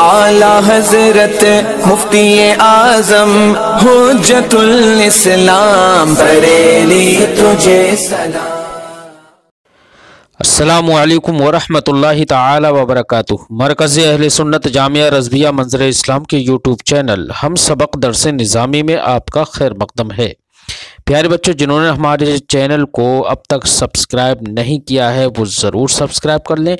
اعلی حضرت مفتی اعظم حجت الاسلام بریلی تجھے سلام۔ السلام علیکم ورحمۃ اللہ تعالی وبرکاتہ۔ مرکز اہل سنت جامعہ رضویہ منظر اسلام کے یوٹیوب چینل ہم سبق درس نظامی میں آپ کا خیر مقدم ہے۔ پیارے بچوں، جنہوں نے ہمارے چینل کو اب تک سبسکرائب نہیں کیا ہے وہ ضرور سبسکرائب کر لیں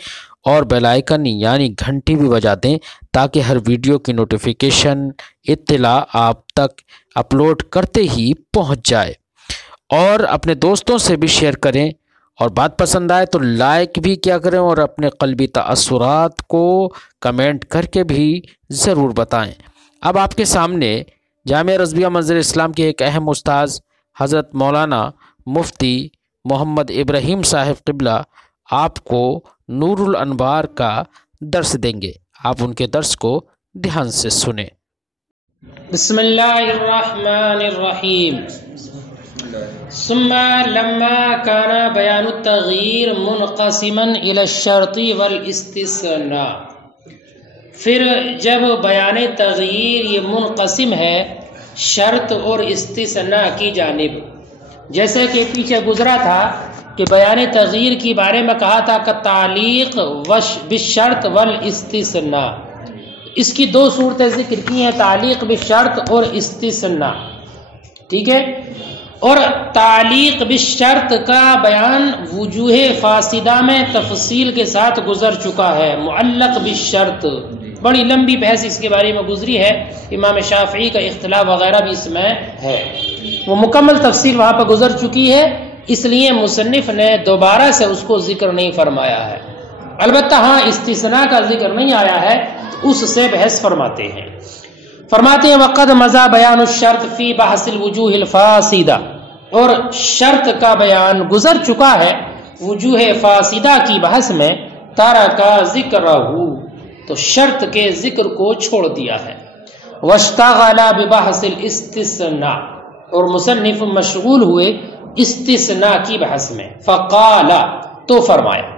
اور بیل آئیکن یعنی گھنٹی بھی بجا دیں تاکہ ہر ویڈیو کی نوٹیفیکیشن اطلاع آپ تک اپلوڈ کرتے ہی پہنچ جائے، اور اپنے دوستوں سے بھی شیئر کریں، اور بات پسند آئے تو لائک بھی کیا کریں، اور اپنے قلبی تاثرات کو کمنٹ کر کے بھی ضرور بتائیں۔ اب آپ کے سامنے جامعہ رضویہ منظر اسلام کے ایک اہم استاذ حضرت مولانا مفتی محمد ابراہیم صاحب قبلہ آپ کو نور الانوار کا درس دیں گے۔ آپ ان کے درس کو دھیان سے سنیں۔ بسم اللہ الرحمن الرحیم۔ ثم لما كان بیان التغییر منقسما الى الشرط والاستثناء، پھر جب بیان تغییر یہ منقسم ہے شرط اور استثناء کی جانب، جیسے کہ پیچھے گزرا تھا کہ بیان تغییر کے بارے میں کہا تھا کہ تعلیق بالشرط والاستثناء، اس کی دو صورتیں ذکر کی ہیں، تعلیق بالشرط اور استثناء، ٹھیک ہے۔ اور تعلیق بالشرط کا بیان وجوہ فاسدہ میں تفصیل کے ساتھ گزر چکا ہے۔ معلق بالشرط بڑی لمبی بحث اس کے بارے میں گزری ہے، امام شافعی کا اختلاف وغیرہ بھی اس میں ہے، وہ مکمل تفصیل وہاں پر گزر چکی ہے، اس لیے مصنف نے دوبارہ سے اس کو ذکر نہیں فرمایا ہے۔ البتہ ہاں استثناء کا ذکر نہیں آیا ہے، اس سے بحث فرماتے ہیں۔ وقد مضى بیان الشرط فی بحث الوجوہ الفاسدہ، اور شرط کا بیان گزر چکا ہے وجوہ فاسدہ کی بحث میں، ترک ذکرہ، تو شرط کے ذکر کو چھوڑ دیا ہے۔ واشتغل ببحث الاستثناء، اور مصنف مشغول ہوئے استثناء کی بحث میں، فقال، تو فرمایا،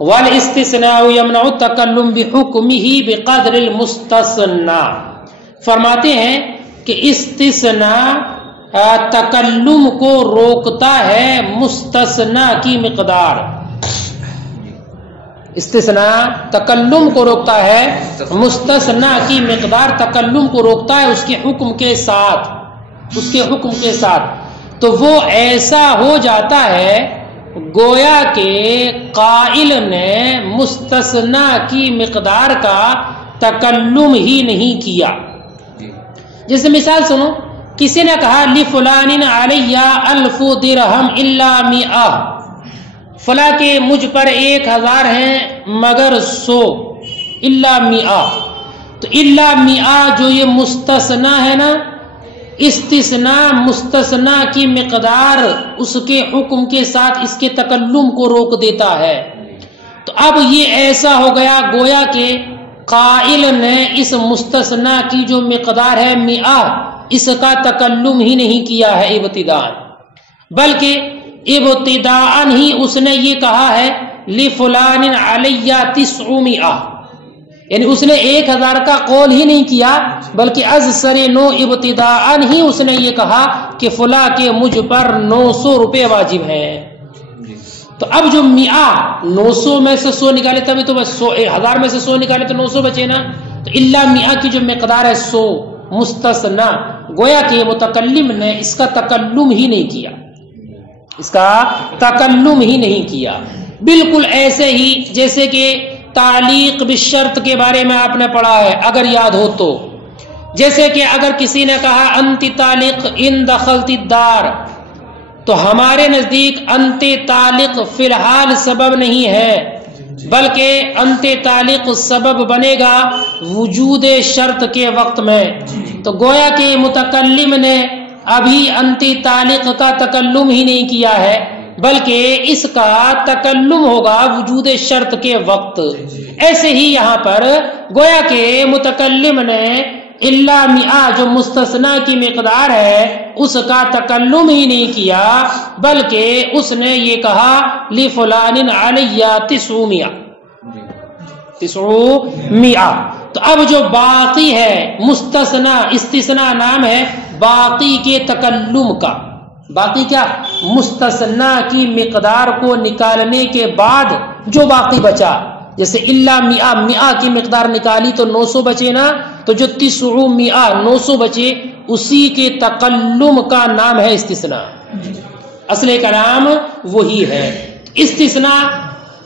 والاستثناء يمنع التکلم بحکمہ بقدر المستثنى، فرماتے ہیں کہ استثناء تکلم کو روکتا ہے مستثنی کی مقدار، استثناء تکلم کو روکتا ہے، مستثنی کی مقدار تکلم کو روکتا ہے اس کے حکم کے ساتھ، اس کے حکم کے ساتھ، تو وہ ایسا ہو جاتا ہے گویا کہ قائل نے مستثنی کی مقدار کا تکلم ہی نہیں کیا۔ جیسے مثال سنو، کسی نے کہا لفلان علی 1000 درہم الا 100، فلاں کے مجھ پر 1000 ہیں مگر 100، الا 100، تو الا 100 جو یہ مستثنی ہے نا، استثناء مستثنی کی مقدار اس کے حکم کے ساتھ اس کے تکلم کو روک دیتا ہے، تو اب یہ ایسا ہو گیا گویا کہ قائل نے اس مستثنی کی جو مقدار ہے 100، اس کا تکلم ہی نہیں کیا ہے ابتداءً، بلکہ ابتداءً ہی اس نے یہ کہا ہے لفلان علی 900، یعنی اس نے 1000 کا قول ہی نہیں کیا، بلکہ از سر نو ابتداءً ہی اس نے یہ کہا کہ فلاں کے مجھ پر 900 روپے واجب ہیں۔ تو اب جو 900 میں سے 100 نکالے تبھی تو 1000 میں سے 100 نکالے تو 900 بچے نا، تو الا 100 کی جو مقدار ہے 100 مستثنی، گویا کہ متکلم نے اس کا تکلم ہی نہیں کیا، اس کا تکلم ہی نہیں کیا۔ بالکل ایسے ہی جیسے کہ تعلیق بالشرط کے بارے میں آپ نے پڑھا ہے اگر یاد ہو تو، جیسے کہ اگر کسی نے کہا انت طالق ان دخلت الدار، تو ہمارے نزدیک انت طالق فی الحال سبب نہیں ہے، بلکہ انت طالق سبب بنے گا وجود شرط کے وقت میں، تو گویا کہ متکلم نے ابھی انت طالق کا تکلم ہی نہیں کیا ہے، بلکہ اس کا تکلم ہوگا وجود شرط کے وقت۔ ایسے ہی یہاں پر گویا کہ متکلم نے الا 100 جو مستثنی کی مقدار ہے اس کا تکلم ہی نہیں کیا، بلکہ اس نے یہ کہا لفلان علی 900، 900 تو اب جو باقی ہے مستثنا، استثناء نام ہے باقی کے تکلم کا. باقی کیا؟ مستثنا کی مقدار کو نکالنے کے بعد جو باقی بچا، جیسے الا 100 کی مقدار نکالی تو 900 بچے نا، تو جو 900 900 بچے اسی کے تکلم کا نام ہے استثناء. اصل کلام وہی ہے. استثناء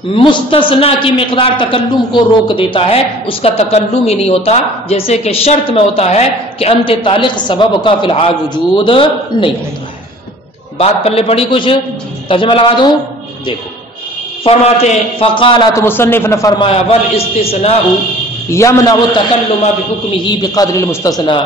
مستثنا کی مقدار تکلم کو روک دیتا ہے، اس کا تکلم ہی نہیں ہوتا، جیسے کہ شرط میں ہوتا ہے کہ انت تعلق سبب کا فی الحال وجود نہیں ہوتا ہے. بات پلے پڑی کچھ؟ ترجمہ لگا دوں، دیکھو. فرماتے ہیں فقالت مصنف نے فرمایا والاستثناء یمنع التکلم بحکمہ بقدر المستثنى،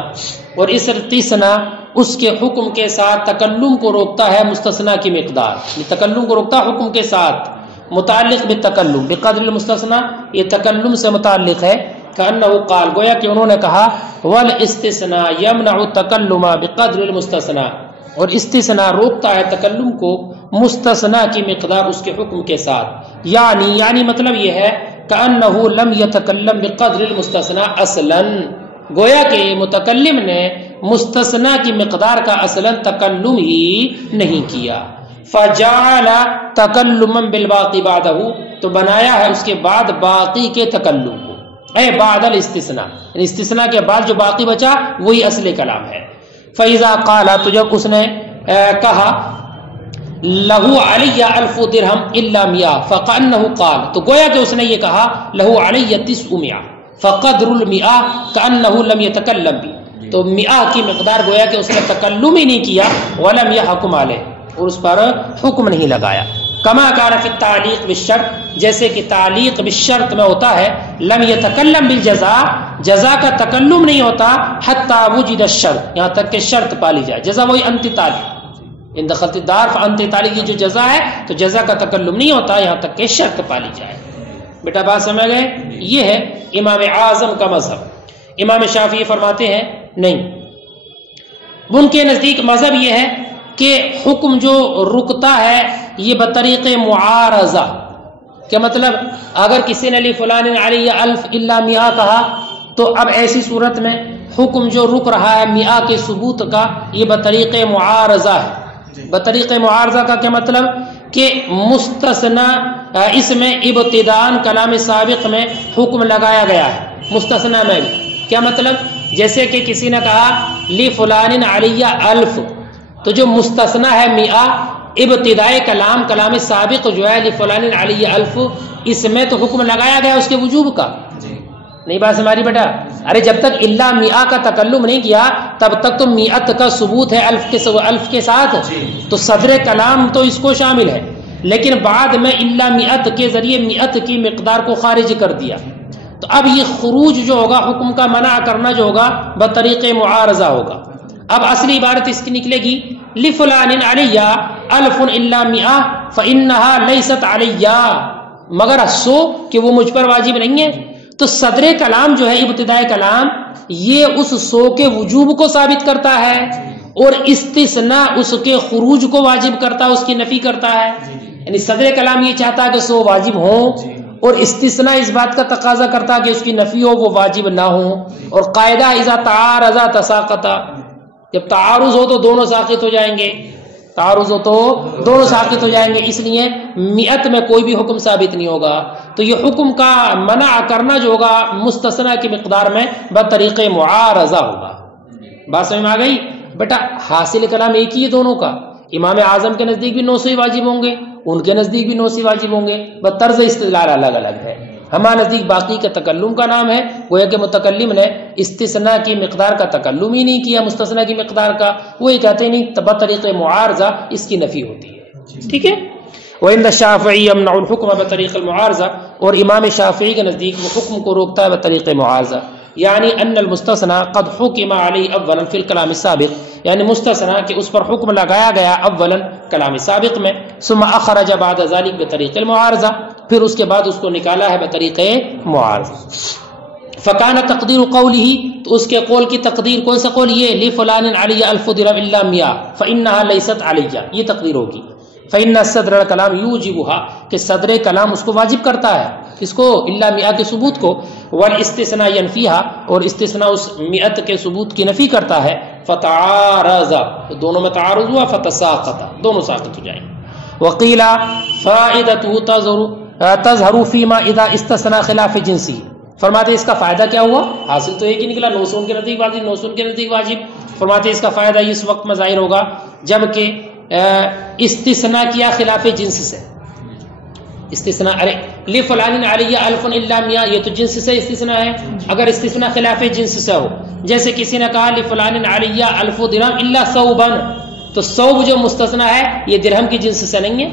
اور اس استثناء اس کے حکم کے ساتھ تکلم کو روکتا ہے مستثنا کی مقدار، یہ تکلم کو روکتا حکم کے ساتھ. متعلق بالتکلم بقدر المستثنى، یہ تکلم سے متعلق ہے. کأنہ قال، گویا کہ انہوں نے کہا والاستثناء یمنع التکلم بقدر المستثنى، اور استثناء روکتا ہے تکلم کو مستثنا کی مقدار اس کے حکم کے ساتھ. یعنی مطلب یہ ہے کأنہ لم یتکلم بقدر المستثنى اصلا، گویا کہ متکلم نے مستثنا کی مقدار کا اصلا تکلم ہی نہیں کیا. فجعل تکلما بالباقی بعدہ، تو بنایا ہے اس کے بعد باقی کے تکلم کو، اے بعد الاستثناء، یعنی استثناء کے بعد جو باقی بچا وہی اصل کلام ہے. فإذا قال، تو جب اس نے کہا لہو علی 1000 درہم الا 100 فکأنہ قال، تو گویا کہ اس نے یہ کہا لہو علی 900 فقدر ال100 کأنہ لم یتکلم بھی، تو 100 کی مقدار گویا کہ اس نے تکلم ہی نہیں کیا. ولم یحکم علیہ، اور اس پر حکم نہیں لگایا. کما کان فی التعلیق بالشرط، جیسے کہ تعلیق بالشرط میں ہوتا ہے لم یتکلم بالجزاء، جزا کا تکلم نہیں ہوتا حتی وجد الشرط، یہاں تک کہ شرط پالی جائے. جزا وہی انت تعلیق، ان دخلت الدار فانت تعلیق، یہ جو جزا ہے تو جزا کا تکلم نہیں ہوتا یہاں تک کہ شرط پالی جائے. بیٹا بات سمجھ گئے؟ یہ ہے امام اعظم کا مذہب. امام شافعی فرماتے ہیں نہیں، ان کے نزدیک مذہب یہ ہے کہ حکم جو رکتا ہے یہ بطریق معارضہ. کیا مطلب؟ اگر کسی نے لی فلان علی 1000 الا 100 کہا تو اب ایسی صورت میں حکم جو رک رہا ہے 100 کے ثبوت کا یہ بطریق معارضہ ہے. بطریق معارضہ کا کیا مطلب؟ کہ مستثنا اس میں ابتداءً کلام سابق میں حکم لگایا گیا ہے، مستثنا میں بھی. کیا مطلب؟ جیسے کہ کسی نے کہا لی فلان علی 1000، تو جو مستثنا ہے 100 ابتدائے کلام سابق جو ہے لی فلان علی 1000، اس میں تو حکم لگایا گیا اس کے وجوب کا. نہیں بات ہماری بیٹا؟ ارے جب تک الا 100 کا تکلم نہیں کیا تب تک تو 100 کا ثبوت ہے الف کے ساتھ، تو صدر کلام تو اس کو شامل ہے. لیکن بعد میں الا 100 کے ذریعے 100 کی مقدار کو خارج کر دیا، تو اب یہ خروج جو ہوگا حکم کا منع کرنا جو ہوگا بطریق معارضہ ہوگا. اب اصلی عبارت اس کی نکلے گی لفلان علی 1000 الا 100 فانها لیست علی، مگر سو کہ وہ مجھ پر واجب نہیں ہے. تو صدر کلام جو ہے ابتدائی کلام یہ اس سو کے وجوب کو ثابت کرتا ہے، اور استثناء اس کے خروج کو واجب کرتا ہے، اس کی نفی کرتا ہے. یعنی صدر کلام یہ چاہتا ہے کہ سو واجب ہو، اور استثناء اس بات کا تقاضا کرتا ہے کہ اس کی نفی ہو، وہ واجب نہ ہو. اور قاعدہ اذا تعارض تساقط، جب تعارض ہو تو دونوں ساقط ہو جائیں گے، تعارض ہو تو دونوں ساقط ہو جائیں گے. اس لیے 100 میں کوئی بھی حکم ثابت نہیں ہوگا. تو یہ حکم کا منع کرنا جو ہوگا مستثنا کی مقدار میں بطریق معارضہ ہوگا. بات سمجھ میں آ گئی بیٹا؟ حاصل کلام ایک ہی ہے دونوں کا. امام اعظم کے نزدیک بھی 900 واجب ہوں گے، ان کے نزدیک بھی 900 واجب ہوں گے، بس طرز استدلال الگ الگ ہے. ہمارے نزدیک باقی کا تکلم کا نام ہے، گویا کہ متکلم نے استثناء کی مقدار کا تکلم ہی نہیں کیا، مستثنا کی مقدار کا. وہی کہتے نہیں بطریق معارضہ اس کی نفی ہوتی ہے. ٹھیک ہے؟ وعند الشافعی یمنع الحکم بطریق المعارضہ، اور امام شافعی کے نزدیک وہ حکم کو روکتا ہے بطریق معارضہ. یعنی ان المستثنى قد حکم علی اولا فی الکلام السابق، یعنی مستثنا کہ اس پر حکم لگایا گیا اولا کلام سابق میں، ثم اخرج بعد ذلك بطریق المعارضہ، پھر اس کے بعد اس کو نکالا ہے بطریق معارضہ. فکان تقدیر قوله، تو اس کے قول کی تقدیر کون سا قول؟ یہ لفلان علی 1000 درہم الا 100 فانها لیست علی، یہ تقدیر ہوگی. فإن الصدر الکلام یوجبها کہ صدر کلام اس کو واجب کرتا ہے، اس کو الا مئہ کے ثبوت کو، والاستثناء ينفيها اور استثناء اس مئت کے ثبوت کی نفی کرتا ہے، فتعارض تو دونوں میں تعارض ہوا، فتساقط دونوں ساقط ہو جائیں۔ وقیل فائدته تظہر فيما اذا استثنى خلاف جنسی، فرماتے اس کا فائدہ کیا ہوا؟ حاصل تو ایک ہی نکلا، نوسون کے نزدیک واجب، نوسون کے نزدیک واجب۔ فرماتے اس کا فائدہ اس وقت میں ظاہر ہوگا جب کہ استثناء کیا خلاف جنس سے، استثناء ارے لفلان علی الف الا مئہ، یہ تو جنس سے استثناء ہے، اگر استثناء خلاف جنس سے ہو، جیسے کسی نے کہا لفلان علی الف درہم الا ثوبا، تو ثوب جو مستثنیٰ ہے یہ درہم کی جنس سے نہیں ہے،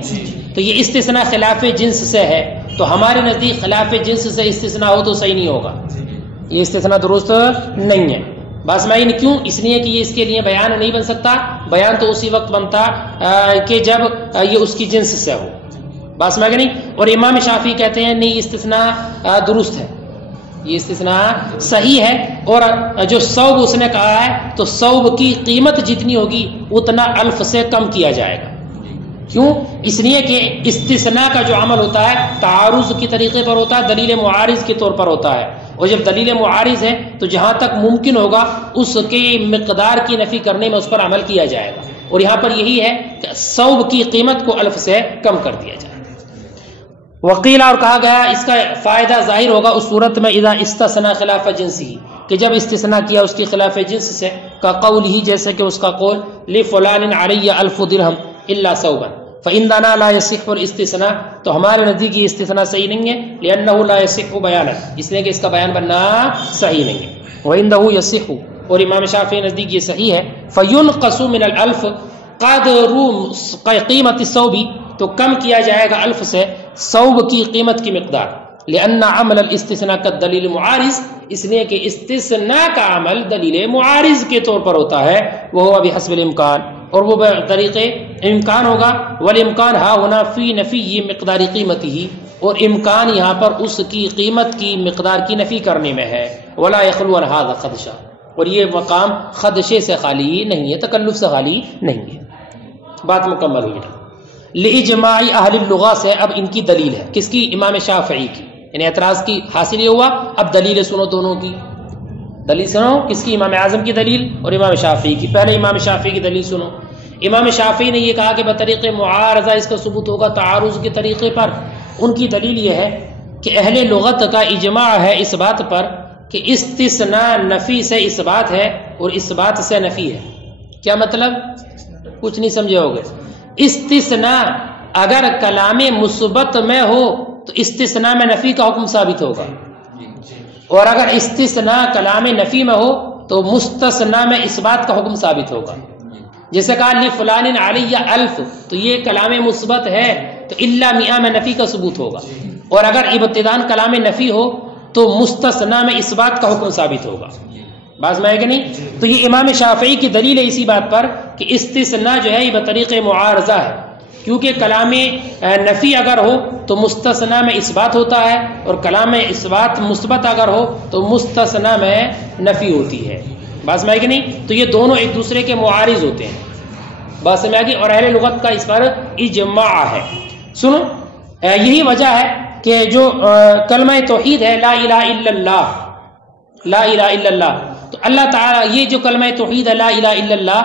تو یہ استثناء خلاف جنس سے ہے، تو ہمارے نزدیک خلاف جنس سے استثناء ہو تو صحیح نہیں ہوگا، یہ استثناء درست نہیں ہے۔ بس میں کیوں؟ اس لیے کہ یہ اس کے لیے بیان نہیں بن سکتا، بیان تو اسی وقت بنتا کہ جب یہ اس کی جنس سے ہو، بس میں کہ نہیں۔ اور امام شافعی کہتے ہیں نہیں، استثناء درست ہے، یہ استثناء صحیح ہے، اور جو ثوب اس نے کہا ہے تو ثوب کی قیمت جتنی ہوگی اتنا الف سے کم کیا جائے گا، کیوں؟ اس لیے کہ استثناء کا جو عمل ہوتا ہے تعارض کی طریقے پر ہوتا ہے، دلیل معارض کے طور پر ہوتا ہے، اور جب دلیل معارض ہے تو جہاں تک ممکن ہوگا اس کی مقدار کی نفی کرنے میں اس پر عمل کیا جائے گا، اور یہاں پر یہی ہے کہ ثوب کی قیمت کو الف سے کم کر دیا جائے۔ وقیل اور کہا گیا اس کا فائدہ ظاہر ہوگا اس صورت میں اذا استثنى خلاف جنسی، کہ جب استثناء کیا اس کی خلاف جنس سے، کا قول ہی جیسے کہ اس کا قول لفلان علی الف درہم الا ثوبا فإننا لا يصح الاستثناء، تو ہمارے نزدیک یہ استثناء صحیح نہیں ہے، لأنه لا يصح بیانا، اس لیے کہ اس کا بیان بننا صحیح نہیں ہے، وعنده يصح، اور امام شافعی نزدیک یہ صحیح ہے، فينقص من الالف قدر قیمت الثوب، تو کم کیا جائے گا الف سے ثوب کی قیمت کی مقدار، لأن عمل الاستثناء كالدلیل معارض، اس لیے کہ استثناء کا عمل دلیل معارض کے طور پر ہوتا ہے، وہ بحسب الامکان، اور وہ طریقے امکان ہوگا، والامکان ہا ہونا فی نفی مقدار قیمتی، اور امکان یہاں پر اس کی قیمت کی مقدار کی نفی کرنے میں ہے، ولا یخلو عن ھذا خدشہ، اور یہ مقام خدشے سے خالی نہیں ہے، تکلف سے خالی نہیں ہے۔ بات مکمل ہوئی نا۔ لإجماع اہل اللغہ سے اب ان کی دلیل ہے، کس کی؟ امام شافعی کی، یعنی اعتراض کی حاصل یہ ہوا، اب دلیل سنو، دونوں کی دلیل سنو، کس کی؟ امام اعظم کی دلیل اور امام شافعی کی۔ پہلے امام شافعی کی دلیل سنو۔ امام شافعی نے یہ کہا کہ بطریق معارضہ اس کا ثبوت ہوگا تعارض کے طریقے پر۔ ان کی دلیل یہ ہے کہ اہل لغت کا اجماع ہے اس بات پر کہ استثناء نفی سے اس بات ہے اور اس بات سے نفی ہے۔ کیا مطلب؟ کچھ نہیں سمجھے ہوگے۔ استثناء اگر کلام مثبت میں ہو تو استثناء میں نفی کا حکم ثابت ہوگا، اور اگر استثناء کلام نفی میں ہو تو مستثنیٰ میں اس بات کا حکم ثابت ہوگا۔ جیسے کہا لفلان علی الف، تو یہ کلام مثبت ہے تو الا مئہ میں نفی کا ثبوت ہوگا، اور اگر ابتدان کلام نفی ہو تو مستثنیٰ میں اس بات کا حکم ثابت ہوگا۔ بات میں ہے کہ نہیں؟ تو یہ امام شافعی کی دلیل ہے اسی بات پر کہ استثناء جو ہے یہ بطریق معارضہ ہے، کیونکہ کلام نفی اگر ہو تو مستثنیٰ میں اس بات ہوتا ہے، اور کلام اس بات مثبت اگر ہو تو مستثنیٰ میں نفی ہوتی ہے۔ بات میں ہے کہ نہیں؟ تو یہ دونوں ایک دوسرے کے معارض ہوتے ہیں۔ بات سمجھ آگئی؟ اور اہل لغت کا اس پر اجماع ہے۔ سنو، یہی وجہ ہے کہ جو کلمہ توحید ہے لا الہ الا اللہ، لا الہ الا اللہ، تو اللہ تعالیٰ یہ جو کلمہ توحید ہے لا الہ الا اللہ،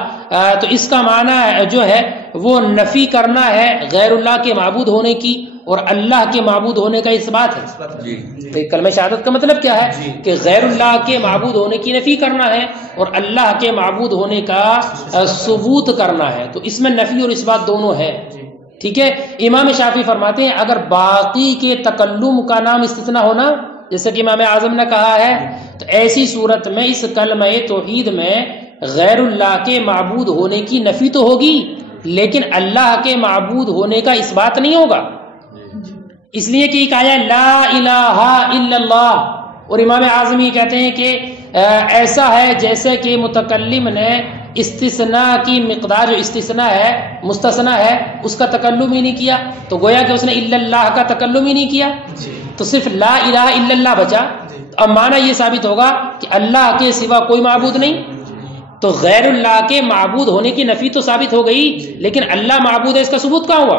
تو اس کا معنی جو ہے وہ نفی کرنا ہے غیر اللہ کے معبود ہونے کی اور اللہ کے معبود ہونے کا اس بات ہے۔ کلمہ شہادت کا مطلب کیا ہے؟ کہ غیر اللہ کے معبود ہونے کی نفی کرنا ہے اور اللہ کے معبود ہونے کا ثبوت کرنا ہے، تو اس میں نفی اور اس بات دونوں ہے۔ ٹھیک ہے؟ امام شافعی فرماتے ہیں اگر باقی کے تکلم کا نام استثناء ہونا، جیسے کہ امام اعظم نے کہا ہے، تو ایسی صورت میں اس کلمہ توحید میں غیر اللہ کے معبود ہونے کی نفی تو ہوگی، لیکن اللہ کے معبود ہونے کا اس بات نہیں ہوگا، اس لیے کہ ایک آیا لا الہ الا اللہ، اور امام اعظم یہ کہتے ہیں کہ ایسا ہے جیسے کہ متکلم نے استثناء کی مقدار جو استثناء ہے مستثنیٰ ہے اس کا تکلم ہی نہیں کیا، تو گویا کہ اس نے الا اللہ کا تکلم ہی نہیں کیا، تو صرف لا الہ الا اللہ بچا۔ اب معنی یہ ثابت ہوگا کہ اللہ کے سوا کوئی معبود نہیں، تو غیر اللہ کے معبود ہونے کی نفی تو ثابت ہو گئی، لیکن اللہ معبود ہے اس کا ثبوت کہاں ہوا؟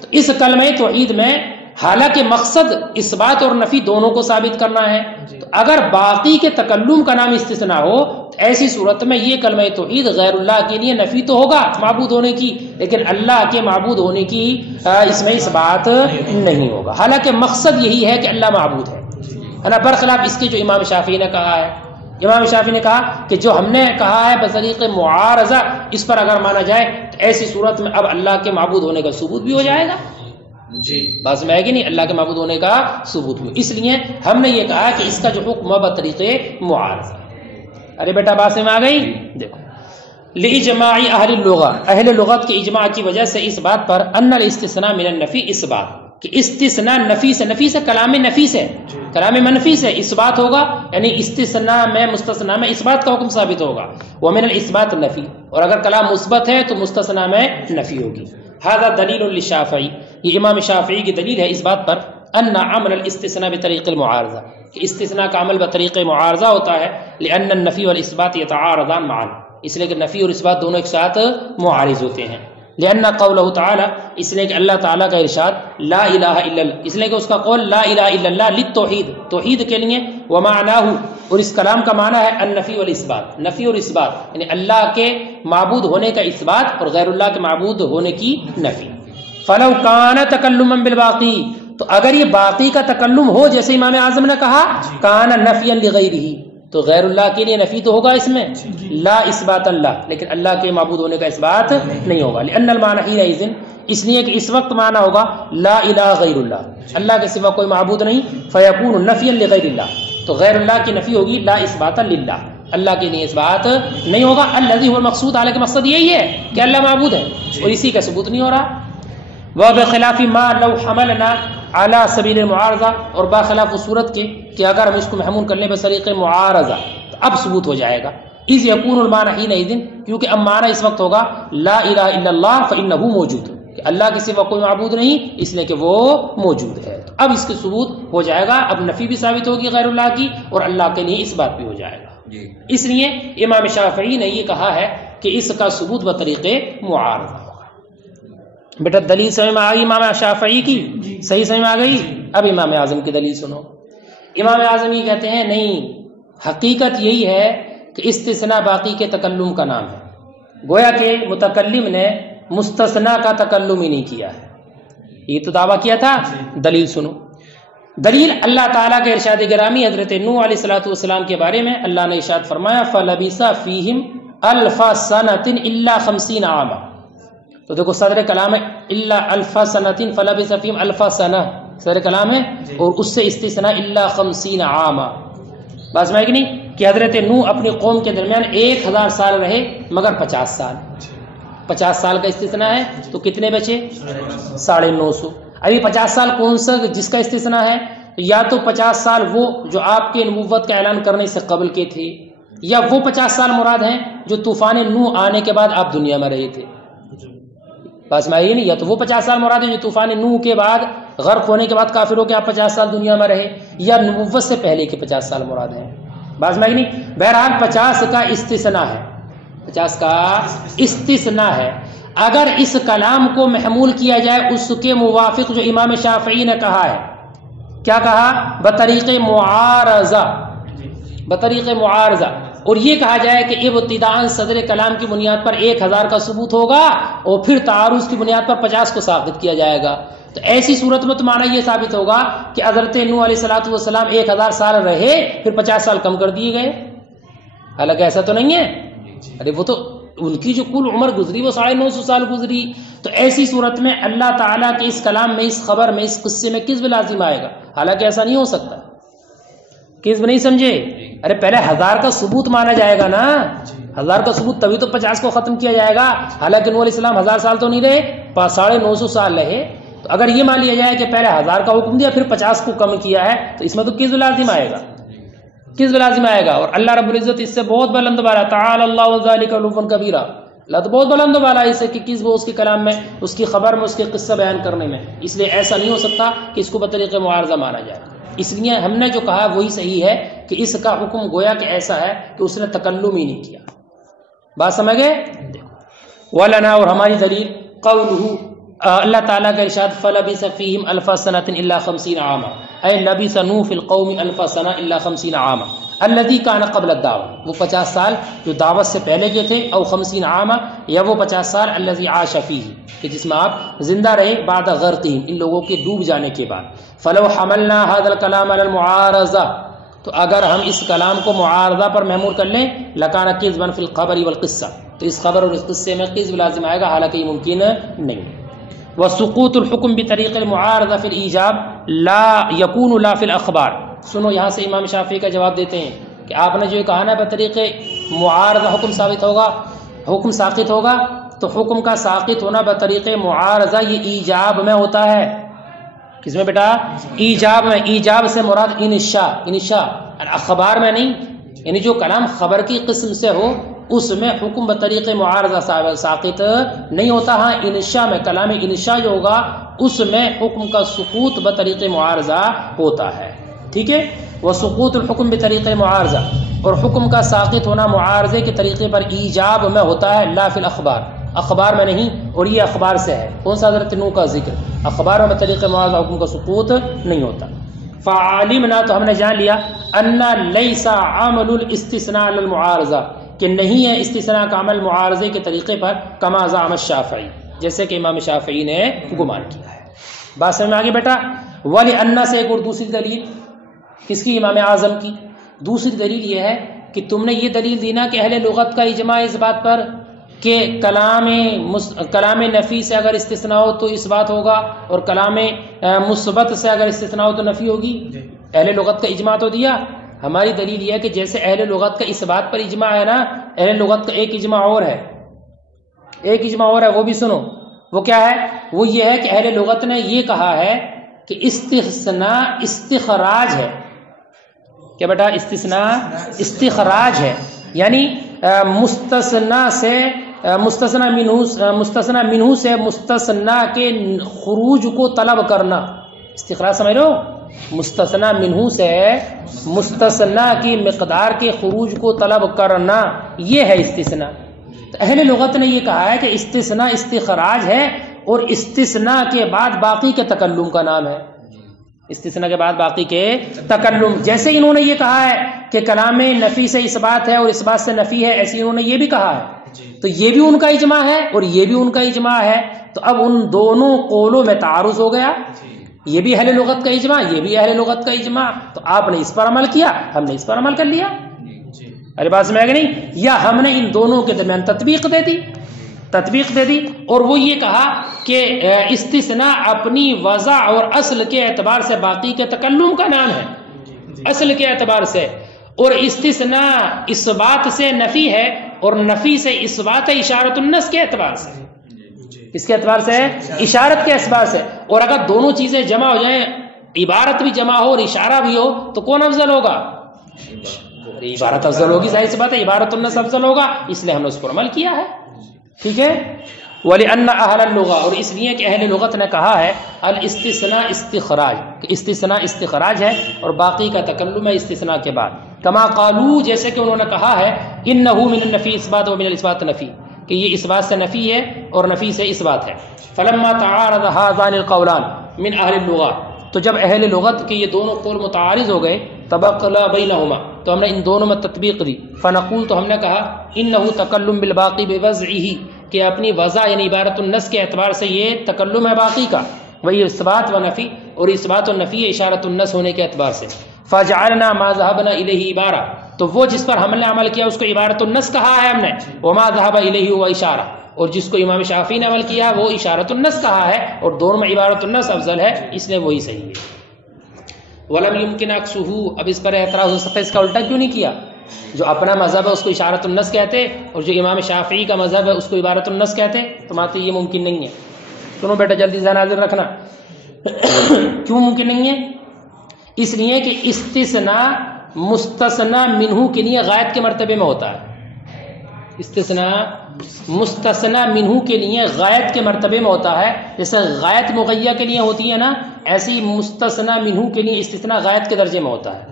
تو اس کلمہ توحید میں حالانکہ مقصد اثبات اور نفی دونوں کو ثابت کرنا ہے، تو اگر باقی کے تکلم کا نام استثناء ہو تو ایسی صورت میں یہ کلمہ توحید غیر اللہ کے لیے نفی تو ہوگا معبود ہونے کی، لیکن اللہ کے معبود ہونے کی اس میں اس بات نہیں ہوگا، حالانکہ مقصد یہی ہے کہ اللہ معبود ہے نا، برخلاف اس کے جو امام شافعی نے کہا ہے۔ امام شافعی نے کہا کہ جو ہم نے کہا ہے بطریق معارضہ، اس پر اگر مانا جائے تو ایسی صورت میں اب اللہ کے معبود ہونے کا ثبوت بھی ہو جائے گا، بات میں آئے گی نہیں، اللہ کے معبود ہونے کا ثبوت بھی، اس لیے ہم نے یہ کہا کہ اس کا جو حکم ہے بطریق معارضہ۔ ارے بیٹا بات میں آ گئی؟ دیکھو لِإِجْمَاعِ اہل اللغہ، اہل لغت کے اجماع کی وجہ سے اس بات پر ان الاستثناء من النفی، اس بات کہ استثناء نفی سے کلام نفی سے، کلام منفی سے اس بات ہوگا، یعنی استثناء میں مستثنیٰ میں اس بات کا حکم ثابت ہوگا، ومن الاثبات نفی، اور اگر کلام مثبت ہے تو مستثنیٰ میں نفی ہوگی۔ ھذا دلیل للشافعی، یہ امام شافعی کی دلیل ہے اس بات پر ان عمل الاستثناء بطریق المعارضہ، کہ استثناء کا عمل بطریق معارضہ ہوتا ہے، لان النفی والاثبات یتعارضان معا، اس لیے کہ نفی اور اثبات دونوں ایک ساتھ معارض ہوتے ہیں، لأن قولہ تعالی، اس لیے کہ اللہ تعالیٰ کا ارشاد لا الہ الا اللہ، اس لیے کہ اس کا قول لا الہ الا اللہ للتوحید، توحید کے لیے، ومعناہ، اور اس کلام کا معنی ہے النفی والاثبات، نفی اور اثبات، یعنی اللہ کے معبود ہونے کا اثبات اور غیر اللہ کے معبود ہونے کی نفی۔ فلو کان تکلما بالباقی، تو اگر یہ باقی کا تکلم ہو جیسے امام اعظم نے کہا، کان نفیا لغیرہ، تو غیر اللہ کے لیے نفی تو ہوگا اس میں، لا اثبات اللہ، لیکن اللہ کے معبود ہونے کا اثبات نہیں ہوگا، لأن المعنی حینئذ، اس لیے کہ اس وقت معنی ہوگا لا الہ غیر اللہ، اللہ کے سوا کوئی معبود نہیں، فیکون نفیا لغیر اللہ، تو غیر اللہ کی نفی ہوگی لا اثبات للہ، اللہ کے لیے اثبات نہیں ہوگا، الذی هو المقصود، حالانکہ مقصد یہی ہے کہ اللہ معبود ہے، اور اسی کا ثبوت نہیں ہو رہا۔ وبخلاف ما لو حملنا علی سبیل المعارضہ، اور باخلاف اس صورت کے کہ اگر ہم اس کو محمول کر لیں بطریق معارضہ تو اب ثبوت ہو جائے گا، اذ یکون المعنی حینئذ، کیونکہ اب معنی اس وقت ہوگا لا الہ الا اللہ فانہ موجود، کہ اللہ کے سوا کوئی معبود نہیں اس لیے کہ وہ موجود ہے، تو اب اس کے ثبوت ہو جائے گا، اب نفی بھی ثابت ہوگی غیر اللہ کی اور اللہ کے لیے اس بات بھی ہو جائے گا۔ اس لیے امام شافعی نے یہ کہا ہے کہ اس کا ثبوت بطریق معارضہ ہوگا۔ بیٹا دلیل سمجھ میں آ گئی امام شافعی کی؟ صحیح سمجھ میں آ گئی؟ اب امام اعظم کی دلیل سنو۔ امام اعظم یہ کہتے ہیں نہیں، حقیقت یہی ہے کہ استثناء باقی کے تکلم کا نام ہے، گویا کہ متکلم نے مستثنیٰ کا تکلم ہی نہیں کیا ہے، یہ تو دعویٰ کیا تھا۔ دلیل سنو، دلیل اللہ تعالیٰ کے ارشاد گرامی حضرت نوح علیہ الصلوۃ والسلام کے بارے میں، اللہ نے ارشاد فرمایا فَلَبِثَ فِيهِمْ أَلْفَ سَنَةٍ إِلَّا 50 عاما، تو دیکھو صدر کلام ہے الا الف سنۃ فلبث فیہم الف سنہ، صدر کلام ہے، اور اس سے استثناء الا 50 عاما، بات سمجھ کہ نہیں کہ حضرت نوح اپنی قوم کے درمیان 1000 سال رہے مگر 50 سال، 50 سال کا استثناء ہے تو کتنے بچے؟ 950۔ ابھی 50 سال کون سا جس کا استثناء ہے؟ یا تو 50 سال وہ جو آپ کے نبوت کا اعلان کرنے سے قبل کے تھے، یا وہ 50 سال مراد ہیں جو طوفان نوح آنے کے بعد آپ دنیا میں رہے تھے، بس میں یہ نہیں، یا تو وہ 50 سال مراد ہیں جو طوفان نوح کے بعد غرق ہونے کے بعد کافر ہو کے آپ 50 سال دنیا میں رہے، یا نبوت سے پہلے کے 50 سال مراد ہیں، بس میں نہیں، بہرحال 50 کا استثناء ہے، 50 کا استثناء ہے۔ اگر اس کلام کو محمول کیا جائے اس کے موافق جو امام شافعی نے کہا ہے، کیا کہا؟ بطریق معارضہ، بطریق معارضہ، اور یہ کہا جائے کہ ابتداءً صدر کلام کی بنیاد پر 1000 کا ثبوت ہوگا اور پھر تعارض کی بنیاد پر 50 کو ثابت کیا جائے گا، تو ایسی صورت میں تو معنی یہ ثابت ہوگا کہ حضرت نوح علیہ الصلوۃ والسلام 1000 سال رہے پھر 50 سال کم کر دیے گئے، حالانکہ ایسا تو نہیں ہے، ارے وہ تو ان کی جو کل عمر گزری وہ 950 سال گزری، تو ایسی صورت میں اللہ تعالیٰ کے اس کلام میں، اس خبر میں، اس قصے میں کذب لازم آئے گا، حالانکہ ایسا نہیں ہو سکتا، کذب نہیں سمجھے، ارے پہلے 1000 کا ثبوت مانا جائے گا نا، 1000 کا ثبوت تبھی تو 50 کو ختم کیا جائے گا، حالانکہ نوح علیہ السلام 1000 سال تو نہیں رہے، 950 سال رہے، تو اگر یہ مان لیا جائے کہ پہلے 1000 کا حکم دیا پھر 50 کو کم کیا ہے تو اس میں تو کذب لازم آئے گا، کذب لازم آئے گا، اور اللہ رب العزت اس سے بہت بلند بالا، تعالی اللہ وذالک علوا کبیرہ، اللہ تو بہت بلند بالا اس سے کہ کذب اس کے کلام میں، اس کی خبر میں، اس کے قصہ بیان کرنے میں، اس لیے ایسا نہیں ہو سکتا کہ اس کو بطریق معارضہ مانا جائے، اس لیے ہم نے جو کہا وہی صحیح ہے کہ اس کا حکم گویا کہ ایسا ہے کہ اس نے تکلم ہی نہیں کیا۔ بات سمجھ گئے؟ ولنا اور ہماری دلیل قولہ اللہ تعالیٰ کا ارشاد فلبث فیہم الف سنۃ الا 50 عاما اے لبث نوح فی القوم الف سنہ الا 50 عاما الذی کان قبل الدعوہ وہ 50 سال جو دعوت سے پہلے کے تھے، او 50 عاما یا وہ 50 سال الذی عاش فیہ کہ جس میں آپ زندہ رہے بعد غرقہم ان لوگوں کے ڈوب جانے کے بعد. فلو حملنا هذا الكلام على المعارضہ تو اگر ہم اس کلام کو معارضہ پر محمول کر لیں لکان کذبا فی الخبر والقصہ تو اس خبر اور اس قصے میں کذب لازم آئے گا، حالانکہ یہ ممکن نہیں. وسقوط الحکم بطریق المعارضہ فی الایجاب لا یکون لا فی الاخبار. سنو یہاں سے امام شافعی کا جواب دیتے ہیں کہ آپ نے جو کہا نا بطریق معارضہ حکم ثابت ہوگا، حکم ساقط ہوگا، تو حکم کا ساقط ہونا بطریق معارضہ یہ ایجاب میں ہوتا ہے. کس میں بیٹا؟ ایجاب میں. ایجاب سے مراد انشاء اخبار میں نہیں، یعنی جو کلام خبر کی قسم سے ہو اس میں حکم بطریق معارضہ ساقط نہیں ہوتا. ہاں انشاء میں، کلام انشاء جو ہوگا اس میں حکم کا سقوط بطریق معارضہ ہوتا ہے. ٹھیک ہے. وسقوط الحکم بطریق معارضہ اور حکم کا ساقط ہونا معارضے کے طریقے پر ایجاب میں ہوتا ہے، لا فی الاخبار اخبار میں نہیں. اور یہ اخبار سے ہے. کون سا؟ حضرت نوح کا ذکر. اخبار میں بطریق معارضہ حکم کا سقوط نہیں ہوتا. فعلمنا تو ہم نے جان لیا ان لیس عمل الاستثناء للمعارضہ کہ نہیں ہے استثناء کا عمل معارضے کے طریقے پر، کما زعم الشافعی جیسے کہ امام شافعی نے گمان کیا ہے. بات سمجھ میں آگے بیٹا؟ ولأن سے ایک اور دوسری دلیل کس کی؟ امام اعظم کی. دوسری دلیل یہ ہے کہ تم نے یہ دلیل دینا کہ اہل لغت کا اجماع اس بات پر کہ کلام نفی سے اگر استثناء ہو تو اس بات ہوگا، اور کلام مثبت سے اگر استثناء ہو تو نفی ہوگی. اہل لغت کا اجماع تو دیا. ہماری دلیل یہ ہے کہ جیسے اہل لغت کا اس بات پر اجماع ہے نا، اہل لغت کا ایک اجماع اور ہے، ایک اجماع اور ہے، وہ بھی سنو. وہ کیا ہے؟ وہ یہ ہے کہ اہل لغت نے یہ کہا ہے کہ استثناء استخراج ہے. کیا بیٹا؟ استثناء استخراج ہے، یعنی مستثنیٰ سے مستثنیٰ منہ سے مستثنیٰ کے خروج کو طلب کرنا. استخراج سمجھ لو، مستثنیٰ منہ سے مستثنیٰ کی مقدار کے خروج کو طلب کرنا، یہ ہے استثناء. تو اہل لغت نے یہ کہا ہے کہ استثناء استخراج ہے اور استثناء کے بعد باقی کے تکلم کا نام ہے. استثناء کے بعد باقی کے تکلم، جیسے انہوں نے یہ کہا ہے کہ کلام نفی سے اس بات ہے اور اس بات سے نفی ہے، ایسے انہوں نے یہ بھی کہا ہے. تو یہ بھی ان کا اجماع ہے اور یہ بھی ان کا اجماع ہے. تو اب ان دونوں قولوں میں تعارض ہو گیا. یہ بھی اہل لغت کا اجماع، یہ بھی اہل لغت کا اجماع. تو آپ نے اس پر عمل کیا، ہم نے اس پر عمل کر لیا. ارے بات سمجھ گئے نہیں؟ یا ہم نے ان دونوں کے درمیان تطبیق دے دی اور وہ یہ کہا کہ استثناء اپنی وضع اور اصل کے اعتبار سے باقی کے تکلم کا نام ہے، اصل کے اعتبار سے. اور استثناء اس بات سے نفی ہے اور نفی سے اس بات ہے اشارت النص کے اعتبار سے. اس کے اعتبار سے اشارت کے اعتبار سے. اور اگر دونوں چیزیں جمع ہو جائیں، عبارت بھی جمع ہو اور اشارہ بھی ہو، تو کون افضل ہوگا؟ عبارت افضل ہوگی، ظاہر سی بات ہے عبارت النص افضل ہوگا. اس لیے ہم نے اس پر عمل کیا ہے. ٹھیک ہے. وَلِأَنَّ أَهْلَ اللُّغَةِ اور اس لیے کہ اہل لغت نے کہا ہے الاستثناء استخراج کہ استثناء استخراج ہے اور باقی کا تکلم ہے استثناء کے بعد. کما قالو جیسے کہ انہوں نے کہا ہے انه من النفی اثبات و من الاثبات نفی کہ یہ اس بات سے نفی ہے اور نفی سے اس بات ہے. فلما تعارض هذان القولان من اهل اللغة تو جب اہل لغت کے یہ دونوں قول متعارض ہو گئے تبقلا بینہما تو ہم نے ان دونوں میں تطبیق دی. فنقول تو ہم نے کہا انه تکلم بالباقی بوضعه کہ اپنی وضع یعنی عبارت النص کے اعتبار سے یہ تکلم ہے باقی کا، وہی اثبات و نفی اور اثبات و نفی اشارت النص ہونے کے اعتبار سے. فجعلنا ما ذهبنا الیہ عبارہ تو وہ جس پر ہم نے عمل کیا اس کو عبارت النص کہا ہے ہم نے. وما ذهب الیہ هو اشارہ اور جس کو امام شافعی نے عمل کیا وہ اشارت النص کہا ہے اور دونوں میں عبارت النص افضل ہے، اس لیے وہی صحیح ہے. ولم يمكن عكسه اب اس پر اعتراض ہو سکتا ہے اس کا الٹا کیوں نہیں کیا؟ جو اپنا مذہب ہے اس کو اشارت النص کہتے اور جو امام شافعی کا مذہب ہے اس کو عبارت النص کہتے. تمہارے یہ ممکن نہیں ہے. سنو بیٹا جلدی ذہن حاضر رکھنا. کیوں ممکن نہیں ہے؟ اس لیے کہ استثناء مستثنى منہ کے لیے غائب کے مرتبے میں ہوتا ہے. استثناء مستثنى منہ کے لیے غائب کے مرتبے میں ہوتا ہے. جیسے غائب مغیہ کے لیے ہوتی ہے نا، ایسی مستثنى منہ کے لیے استثناء غائب کے درجے میں ہوتا ہے.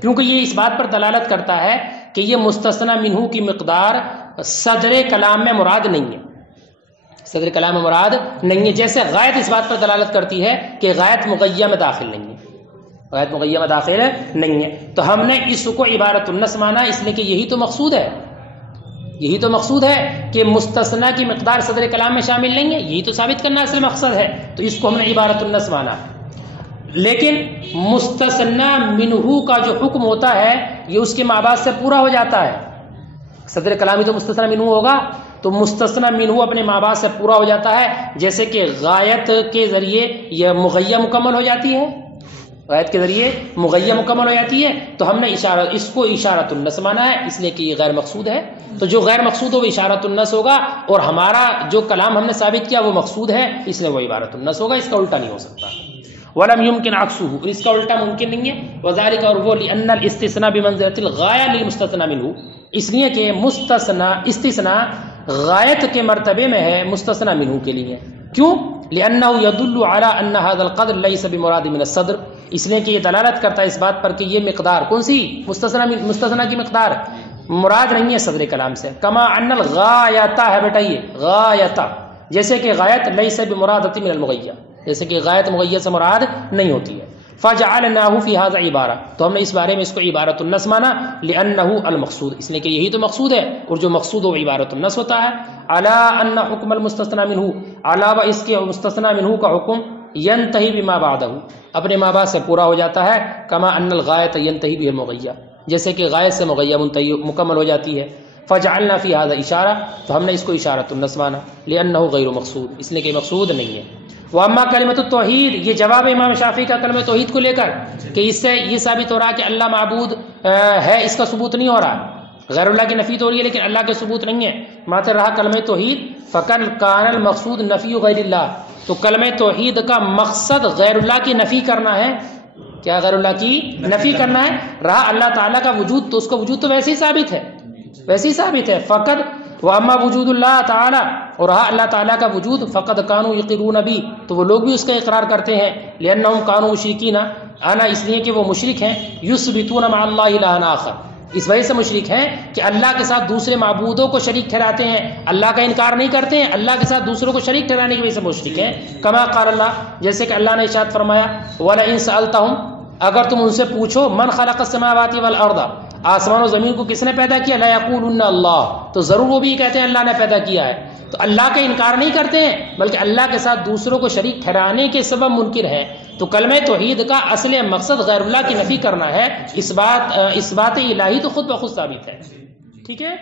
کیونکہ یہ اس بات پر دلالت کرتا ہے کہ یہ مستثنى منہ کی مقدار صدر کلام میں مراد نہیں ہے، صدر کلام میں مراد نہیں ہے. جیسے غایت اس بات پر دلالت کرتی ہے کہ غایت مغیہ میں داخل نہیں ہے، غایت مغیہ میں داخل نہیں ہے. تو ہم نے اس کو عبارت النص مانا، اس لیے کہ یہی تو مقصود ہے، یہی تو مقصود ہے کہ مستثنی کی مقدار صدر کلام میں شامل نہیں ہے، یہی تو ثابت کرنا اصل مقصد ہے. تو اس کو ہم نے عبارت النص مانا. لیکن مستثنی منہ کا جو حکم ہوتا ہے یہ اس کے مابعد سے پورا ہو جاتا ہے. صدر کلامی تو مستثنی منہ ہوگا، تو مستثنی منہ اپنے مابعد سے پورا ہو جاتا ہے. جیسے کہ غایت کے ذریعے یہ مغیہ مکمل ہو جاتی ہے، غایت کے ذریعے مغیہ مکمل ہو جاتی ہے. تو ہم نے اس کو اشارۃ النص مانا ہے، اس لیے کہ یہ غیر مقصود ہے. تو جو غیر مقصود ہو وہ اشارۃ النص ہوگا، اور ہمارا جو کلام ہم نے ثابت کیا وہ مقصود ہے، اس لیے وہ عبارت النص ہوگا. اس کا الٹا نہیں ہو سکتا. ولم يمكن عكسه، اس کا الٹا ممکن نہیں ہے. وذلك، اور وہ لأن الاستثناء بمنزلة الغاية للمستثنى منه، اس لیے کہ استثناء غایت کے مرتبے میں ہے مستثنی منہ کے لیے. کیوں؟ لأنه يدل على أن هذا القدر ليس بمراد من الصدر، اس لیے کہ یہ دلالت کرتا ہے اس بات پر کہ یہ مقدار کون سی مستثنی کی مقدار مراد نہیں ہے صدر کلام سے. کما ان الغایت ہے بیٹا، یہ غایت جیسے کہ غایت لیس بمرادۃ من المغیہ، جیسے کہ غایت مغیہ سے مراد نہیں ہوتی ہے. فجعلناه في هذا عبارہ، تو ہم نے اس بارے میں اس کو عبارت النص مانا. لأنه المقصود، اس لیے کہ یہی تو مقصود ہے، اور جو مقصود وہ عبارت النص ہوتا ہے. على ان حکم المستثنى منه، علاوہ اس کے مستثنی منہ کا حکم ينتهي بما بعده، اپنے ما بعد سے پورا ہو جاتا ہے. كما ان الغایت ينتهي به المغیہ، جیسے کہ غایت سے مغیہ مکمل ہو جاتی ہے. فجعلنا في هذا اشارہ، تو ہم نے اس کو اشارۃ النص مانا. لأنه غیر مقصود، اس لیے کہ مقصود نہیں ہے. واما کلمۃ التوحید، یہ جواب امام شافعی کا کلمہ توحید کو لے کر کہ اس سے یہ ثابت ہو رہا کہ اللہ معبود ہے، اس کا ثبوت نہیں ہو رہا. غیر اللہ کی نفی تو ہو رہی ہے لیکن اللہ کے ثبوت نہیں ہے. ماتے رہا کلمہ توحید. فکن کان المقصود نفی غیر اللہ، تو کلمہ توحید کا مقصد غیر اللہ کی نفی کرنا ہے. کیا غیر اللہ کی نفی کرنا ہے؟ رہا اللہ تعالیٰ کا وجود، تو اس کا وجود تو ویسے ہی ثابت ہے، ویسے ہی ثابت ہے. فقط واما وجود اللہ تعالی، اور رہا اللہ تعالیٰ کا وجود. فقد کانوا یقرون بی، تو وہ لوگ بھی اس کا اقرار کرتے ہیں. لانہم کانوا مشرکین، انا اس لیے کہ وہ مشرک ہیں. یثبتون مع اللہ الہا آخر، اس وجہ سے مشرک ہیں کہ اللہ کے ساتھ دوسرے معبودوں کو شریک ٹھہراتے ہیں، اللہ کا انکار نہیں کرتے ہیں، اللہ کے ساتھ دوسروں کو شریک ٹھہرانے کی وجہ سے مشرک ہیں. کما قال اللہ، جیسے کہ اللہ نے ارشاد فرمایا ولئن سألتہم، اگر تم ان سے پوچھو من خلق السماوات والارض، آسمان و زمین کو کس نے پیدا کیا، لا یقولن اللہ، تو ضرور وہ بھی کہتے ہیں اللہ نے پیدا کیا ہے. تو اللہ کا انکار نہیں کرتے ہیں بلکہ اللہ کے ساتھ دوسروں کو شریک ٹھہرانے کے سبب منکر ہے. تو کلمہ توحید کا اصل مقصد غیر اللہ کی نفی کرنا ہے. اس بات الہی تو خود بخود ثابت ہے. ٹھیک ہے.